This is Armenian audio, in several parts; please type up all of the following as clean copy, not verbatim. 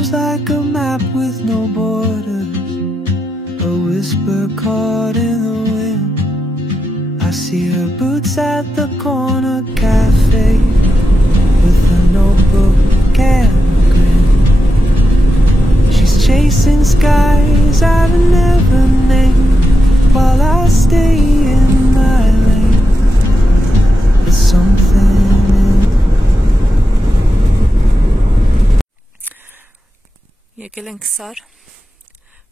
moves like a map with no borders, a whisper caught in the wind. I see her boots at the corner cafe with a notebook and a grin. She's chasing skies I've never named while I stay in my lane. There's something Եկել ենք սար,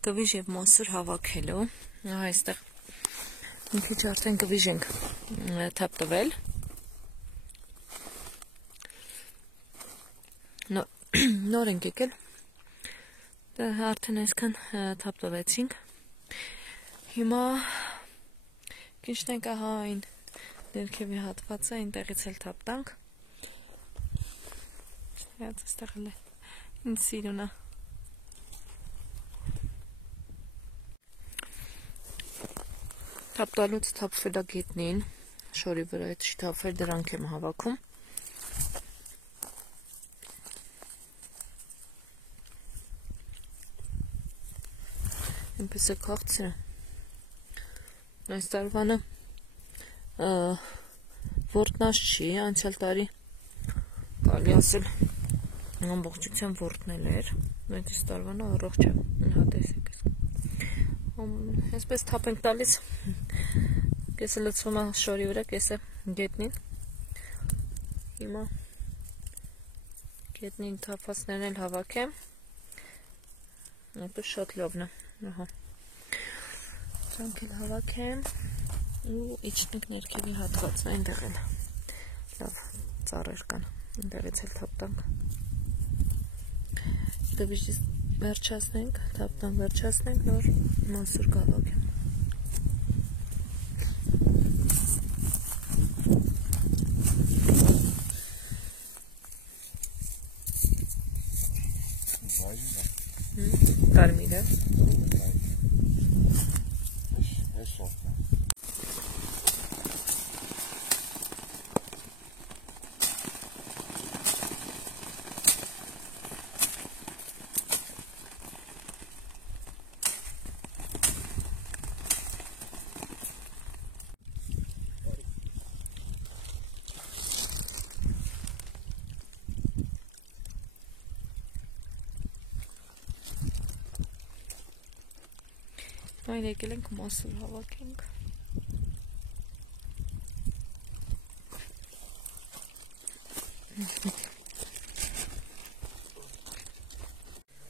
գվիժ և մոսուր հավաքելու, այստեղ մի քիչ արդեն գվիժ ենք թափտվել, նոր ենք եկել, արդեն այսքան թափտվեցինք, հիմա քիչն ենք ահա այն ներքևի հատվածը, այնտեղից էլ թափտանք, այստեղ էլ է ինձ սիրունա, թափտալուց թափվել է գետնին, շորի վրա այդ չի թափվել, դրանք եմ հավաքում։ Այնպես է քաղցրը։ Այս տարվանը որդնած չի, անցյալ տարի կարելի ասել ամբողջությամբ որդնել էր, բայց այս տարվանը առողջ է, հա տեսեք ես։ Այսպես թափ ենք տալիս, կեսը լցվում է շորի վրա, կեսը գետնին, հիմա գետնին թափվածներն էլ հավաքեմ, այդպես շատ լավն է, դրանք էլ հավաքեմ ու իջնենք ներքևի հատվածը, այնտեղ էլ լավ ծառեր կան, այնտեղից էլ թափտանք, գվիժից վերջացնենք, թափտան վերջացնենք, նոր մոսուր կհավաքեմ։ Կարմիր է։ Այն եկել ենք մոսուր հավաքենք։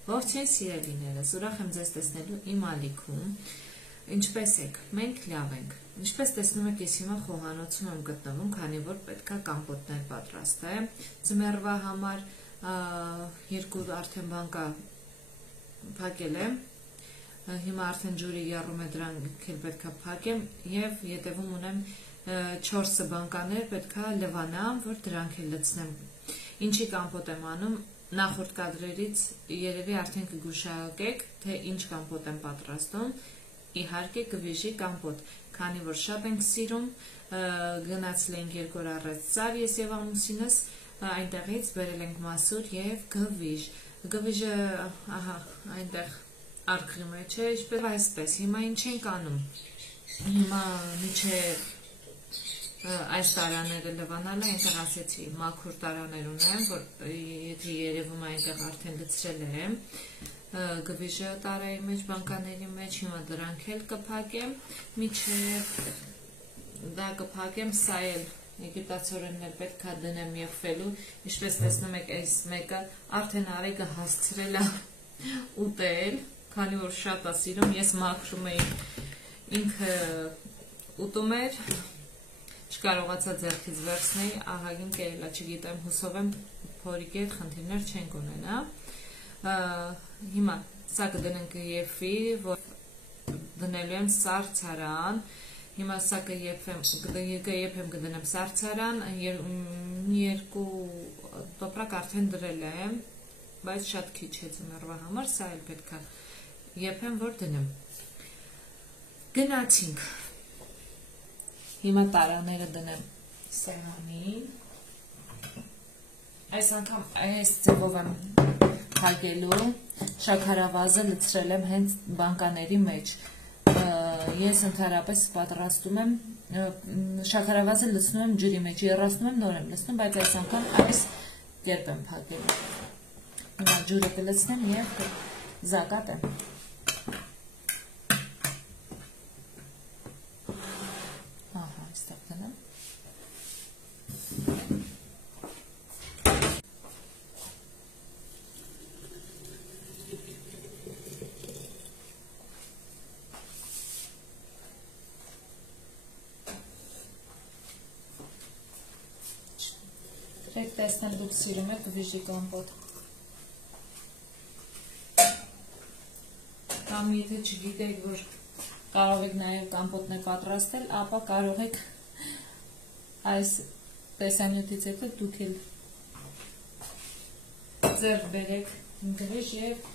Ողջույն սիրելիներս, ուրախ եմ ձեզ տեսնելու իմ ալիքում։ Ինչպես եք, մենք լավ ենք։ Ինչպես տեսնում եք, ես հիմա խոհանոցում եմ գտնվում, քանի որ պետքա կամպոտներ պատրաստեմ։ Ձմեռվա համար երկու արդեն բանկա փակել եմ։ Հիմա արդեն ջուրի եռում է, դրանք էլ պետքա փակեմ եւ ետևում ունեմ 4 բանկաներ, պետքա լվանամ, որ դրանք էլ լցնեմ։ Ինչի կամպոտ եմ անում, նախորդ կադրերից երևի արդեն կգուշակեք, թե ինչ կամպոտ եմ պատրաստում, իհարկե գվիժի կամպոտ, քանի որ շատ ենք սիրում, գնացել ենք 2 օր առաջ ծար ես եւ ամուսինս, այնտեղից բերել ենք մասուր եւ գվիժ։ Գվիժը, ահա, այնտեղ արկղի մեջ է, ինչպես այսպես, հիմա ինչ ենք անում, հիմա միջև այս տարաները լվանալը, այնտեղ ասեցի, մաքուր տարաներ ունեմ, որ եթե երևում այնտեղ արդեն լցրել եմ, գվիժը տարայի մեջ, բանկաների մեջ, հիմա դրանք էլ կփակեմ, միջև դա կփակեմ, սա էլ եգիպտացորենն էլ պետք է դնեմ եղվելու, ինչպես տեսնում եք այս մեկը, արդեն արեգը հասցրել է ուտել, քանի որ շատ է սիրում, ես մաքրում էի, ինքը ուտում էր, չկարողացա ձեռքից վերցնել, ահագին կերելա, չգիտեմ, հուսով եմ փորիկեր, խնդիրներ չենք ունենա։ Հիմա սա կդնենք եփի, որ դնելու եմ սարցարան, հիմա սա կեփեմ կդնեմ սարցարան, երկու տոպրակ արդեն դրել եմ, բայց շատ քիչ է ձմեռվա համար, սա էլ պետք է եփեմ, որ դնեմ։ Գնացինք։ Հիմա տարաները դնեմ սեղանին։ Այս անգամ այս ձևով եմ փակելու շաքարավազը լցրել եմ հենց բանկաների մեջ։ Ես ընդհանրապես պատրաստում եմ շաքարավազը լցնում եմ ջրի մեջ, եռացնում եմ, նոր եմ լցնում, բայց այս անգամ այս կերպ եմ փակելու։ Հիմա ջուրը կլցնեմ եւ զակատեմ։ Եք տեսնեմ դուք սիրում եք գվիժի կոմպոտ։ Կամ եթե չգիտեք, որ կարող եք նաև կոմպոտներ պատրաստել, ապա կարող եք այս տեսանյութից հետո դուք էլ ձեռք բերեք գվիժ եւ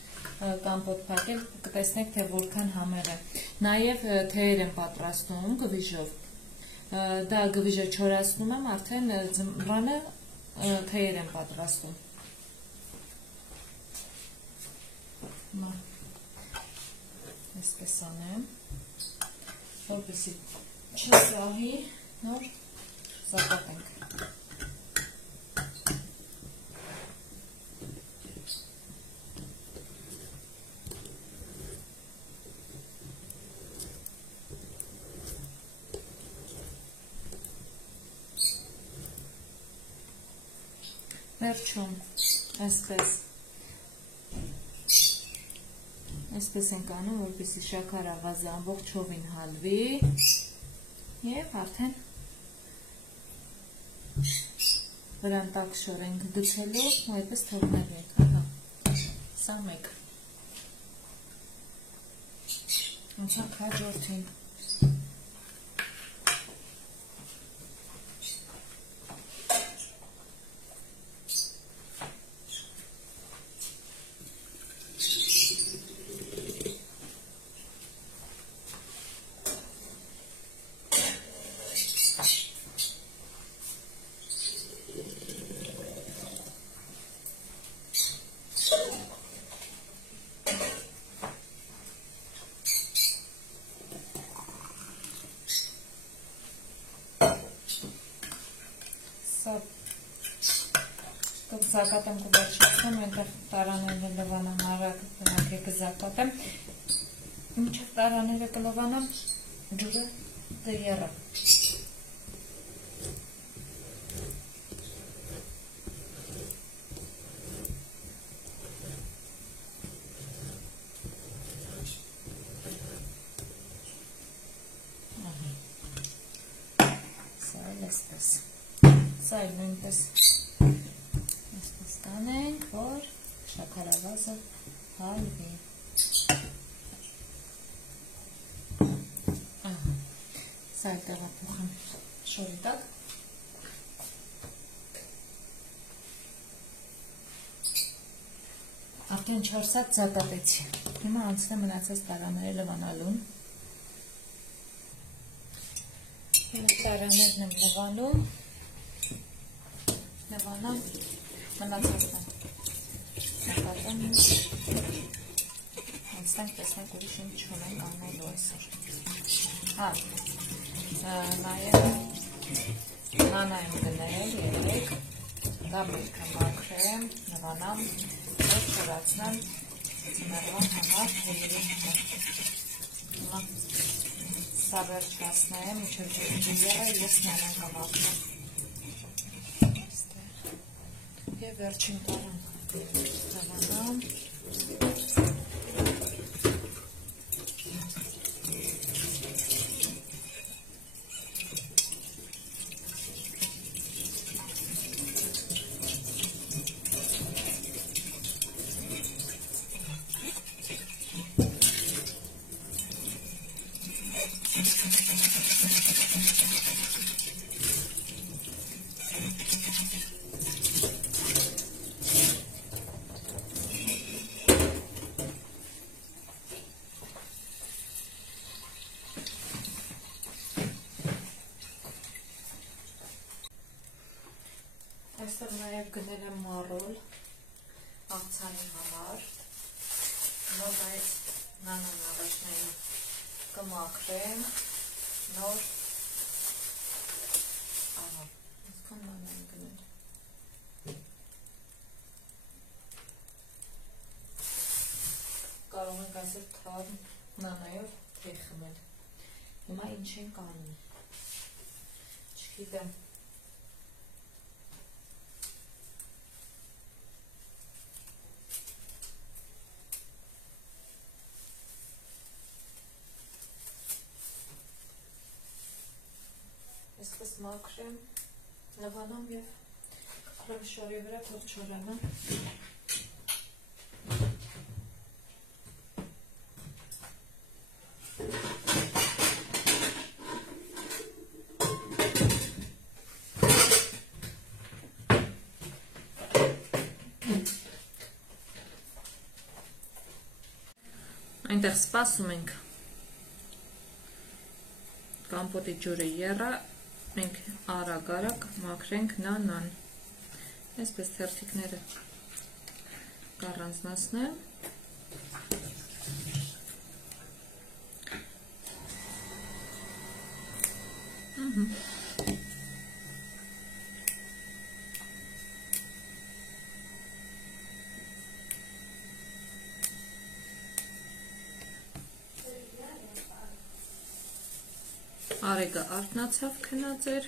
կոմպոտ փակել, կտեսնեք թե որքան համեղ է։ Նաև թեյեր եմ պատրաստում գվիժով։ Դա գվիժը չորացնում եմ, արդեն ձմռանը թեյեր եմ պատրաստում։ Այսպես անեմ, որպեսզի չսահի, նոր զակատենք։ Վերջում, այսպես ենք անում, որպեսզի շաքարավազը ամբողջովին հալվի և արդեն վրան տաք շոր ենք գցելու ու այդպես թողնելու ենք, սա մեկ, անցանք հաջորդին։ Զակատեմ կվերջացնեմ, այնտեղ տարաները լվանամ, հարակը կզակատեմ, մինչև տարաները կլվանամ, ջուրը դեյերը։ Սա էլ այսպես, սա էլ նույնպես կանենք, որ շաքարավազը հալվի։ Սա էլ տեղափոխեմ շորի տակ։ Արդեն 4 սատ զակատեցի։ Հիմա անցնեմ մնացած տարաները լվանալուն։ Տարաներն եմ լվանում։ Լվանամ մնացածն զակատեմ։ Անցնենք տեսնենք ուրիշ ինչ չունենք անելու այսօր։ Նաև նանա եմ գնել, երեք, դա միրգը մաքրեմ, լվանամ, որ չորացնեմ, ձմեռվան համար հելերի սա վերջացնեմ, մինչև ջուրը ես նանան կմաքրեմ։ Եվ վերջին տարան լվանամ։ Այստեղ նաև գնել եմ մարոլ, աղցանի համար, նոր այդ նանան առաջները կմաքրեմ, նոր, ահա, այսքան նանան գնել, կարող ենք այսր թարմ նանայով թեյ խմել, հիմա ինչ ենք անում, չգիտեմ, Այսպես մաքրեմ, լվանամ և կխրեմ շորի վրա թող չորանա։ Այնտեղ սպասում ենք կամպոտի ջուրը եռա, մենք արագ մաքրենք նանան, այսպես թերթիկները կառանձնացնեմ, Արեգը արթնացավ քնած էր,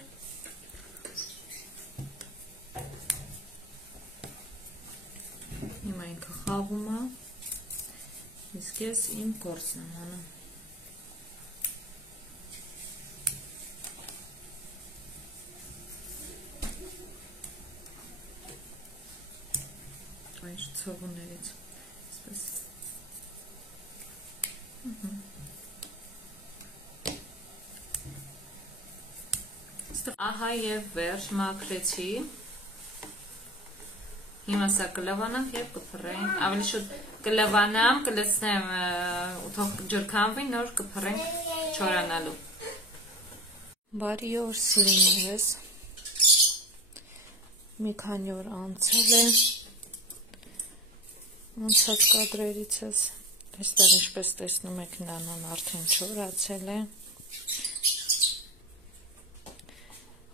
հիմա ինքը խաղում է, իսկ ես իմ գործն եմ անում։ Այս ցողուններից, այսպես։ Ահա և վերջ մաքրեցի, հիմա սա կլավանանք և կփռենք, ավելի շուտ կլավանամ, կլցնեմ թող ջրքանվի, նոր կփռենք չորանալու։ Բարի օր սիրուներս, մի քանի օր անցել է, անցած կադրերիցս, այստեղ ինչպես տեսնում եք նանան արդեն չորացել է,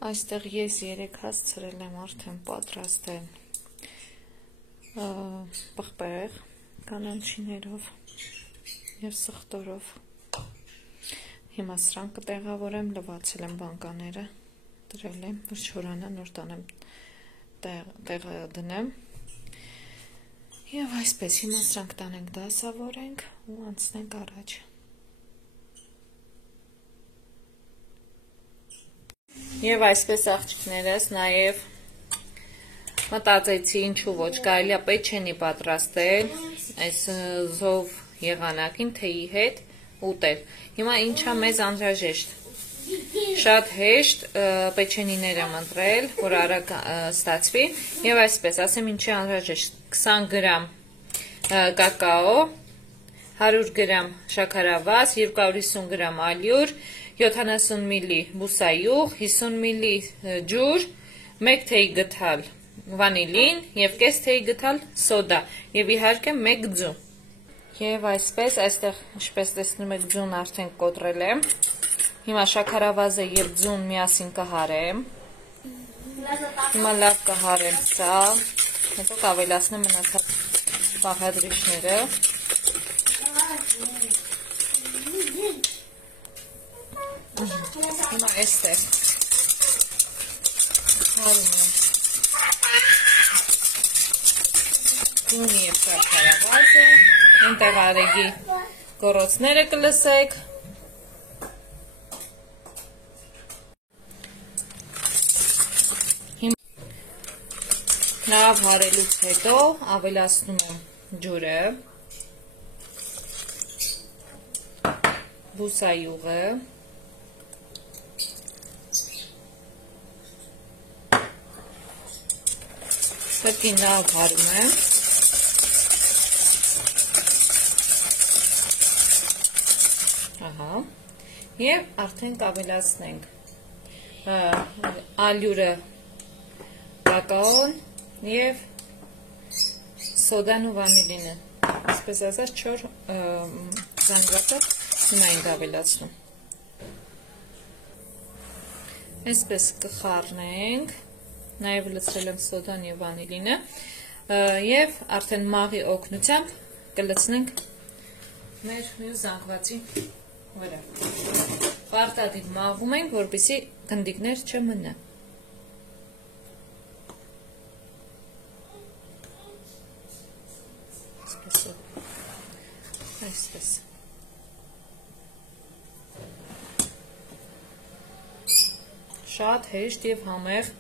Այստեղ ես 3 հաց ցրել եմ արդեն պատրաստել պղպեղ կանաչիներով և սխտորով։ Հիմա սրանք կտեղավորեմ, լվացել եմ բանկաները, դրել եմ, որ չորանա, նոր տանեմ տեղը դնեմ։ Եվ այսպես հիմա սրանք տանենք դասավորենք ու անցնենք առաջ։ Եվ այսպես աղջիկներս նաև մտածեցի ինչու ոչ կարելի է պեչենի պատրաստել այս զով եղանակին թեյի հետ ուտել։ Հիմա ինչա մեզ անհրաժեշտ։ Շատ հեշտ պեչենիներ եմ ընտրել, որ արագ ստացվի եւ այսպես ասեմ ինչի անհրաժեշտ 20 գրամ կակաո, 100 գրամ շաքարավազ, 250 գրամ ալյուր, 70 մլ բուսայուղ, 50 մլ ջուր, 1 թեյ գթալ վանիլին և կես թեյ գթալ սոդա և իհարկե 1 ձու։ Եվ այսպես այստեղ ինչպես տեսնում եք ձուն արդեն կոտրել եմ։ Հիմա շաքարավազը և ձուն միասին կհարեմ։ Հիմա լավ կհարեմ սա, հետո կավելացնեմ մնացած բաղադրիչները։ Հիմա այստեղ հարում եմ ձուն և շաքարավազը, այնտեղ արեգի գոռոցները կլսեք։ Լավ հարելուց հետո ավելացնում եմ ջուրը, բուսայուղը, Սրտին լավ հարում եմ, և արդեն կավելացնենք ալյուրը, կակաոն և սոդան ու վանիլինը, այսպես ասած 4 զանգվածը հիմա ենք ավելացնում։ Այսպես կխառնենք, նաև լցրել եմ սոդան եւ վանիլինը եւ արդեն մաղի օգնությամբ կլցնենք մեր մյուս զանգվածի վրա։ Պարտադիր մաղում ենք, որպեսզի գնդիկներ չմնա։ Այսպես։ Շատ հեշտ եւ համեղ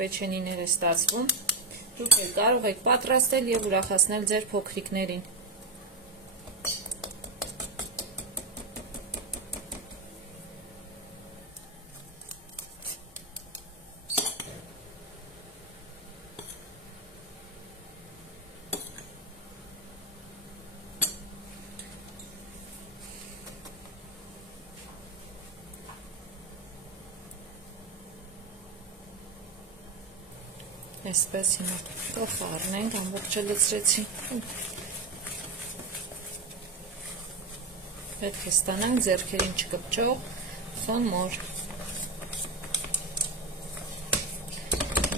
պեչենիներ է ստացվում։ Դուք կարող եք պատրաստել եւ ուրախացնել ձեր փոքրիկներին։ Այսպես հիմա կխառնենք, ամբողջը լցրեցի։ Պետք է ստանանք ձեռքերին չկպչող խմոր։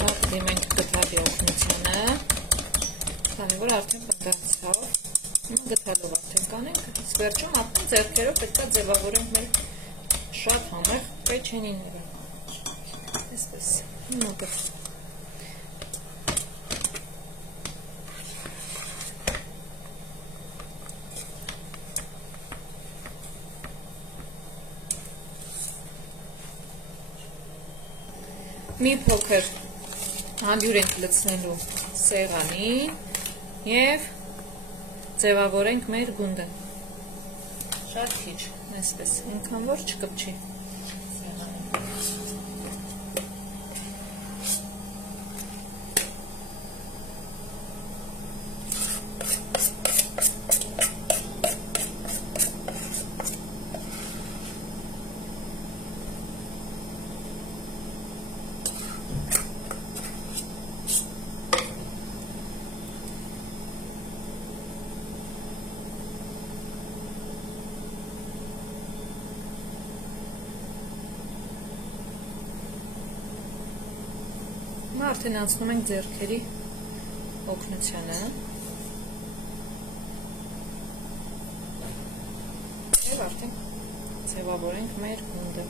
Լավ դիմենք գդալի օգնությանը, քանի որ արդեն պատրաստավ։ Հիմա գդալով արդեն կանենք, իսկ վերջում արդեն ձեռքերով պետք է ձևավորենք մեր շատ համեղ պեչենիները։ Այսպես, հիմա գդալով։ Մի փոքր հանդյուր ենք լցնելու սեղանի և ձևավորենք մեր գունդը։ Շատ քիչ, այսպես, այնքան որ չկպչի։ Արդեն անցնում ենք ձեռքերի օգնությանը և արդեն ձևավորենք մեր գունդը։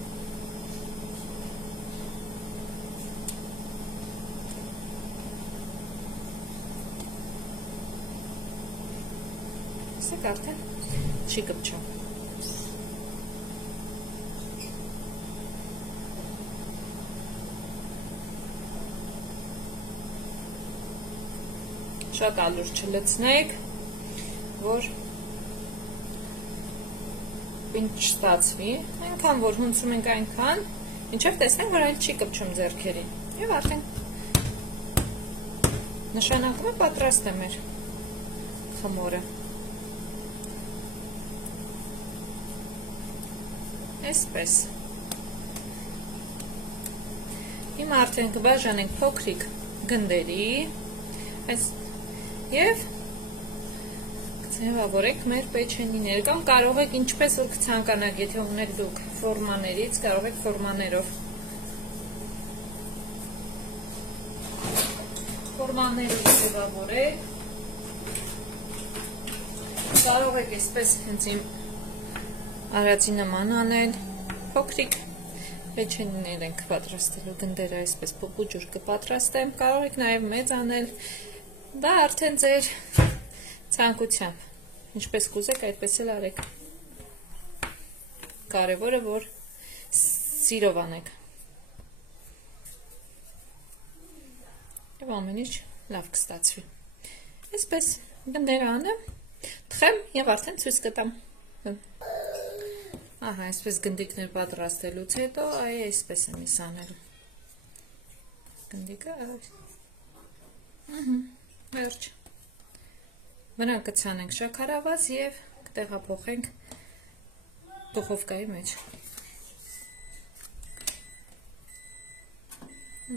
Սեք արդեն չի կպչում։ Շատ ալուր չլցնեք, որ պինչ չստացվի, այնքան որ հունցում ենք այնքան, ինչև տեսնենք, որ այլ չի կպչում ձեռքերին, և արդեն նշանակում է պատրաստ է մեր խմորը։ Այսպես։ Հիմա արդեն կբաժանենք փոքրիկ գնդերի, և ձևավորեք մեր պեչենիները, կամ կարող եք ինչպես որ կցանկանաք, եթե ունեք դուք ֆորմաներից, կարող եք ֆորմաներով ձևավորեք, կարող եք այսպես հենց իմ արածի նման անել, փոքրիկ պեչենիներ ենք պատրաստելու, գնդերը այսպես փոփուջուր կպատրաստեմ, կարող եք նաև մեծ անել, դա արդեն ձեր ցանկությամբ, ինչպես կուզեք, այդպես էլ արեք։ Կարևորը որ սիրով անեք։ Եվ ամեն ինչ լավ կստացվի։ Այսպես գնդերը անեմ, թխեմ եւ արդեն ցույց կտամ։ Ահա, այսպես գնդիկներ պատրաստելուց հետո, այսպես եմ ես անելու։ Գնդիկը վերջ։ Վրան կցանենք շաքարավազ և կտեղափոխենք դուխովկայի մեջ։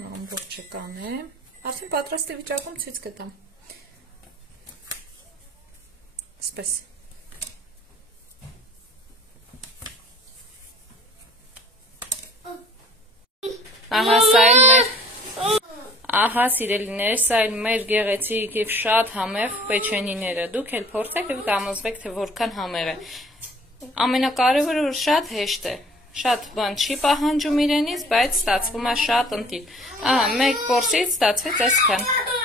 Ամբողջը կանեմ, արդեն պատրաստի վիճակում ցույց կտամ։ Այսպես։ Ահա սա էլ մեր Ահա սիրելիներ, սա էլ մեր գեղեցիկ եւ շատ համեղ պեչենիները։ Դուք էլ փորձեք եւ կամոզվեք, թե որքան համեղ է։ Ամենակարևորը որ շատ հեշտ է։ Շատ բան չի պահանջում իրենից, բայց ստացվում է շատ ընտիր։ Ահա, մեկ կորսից ստացվեց այսքան։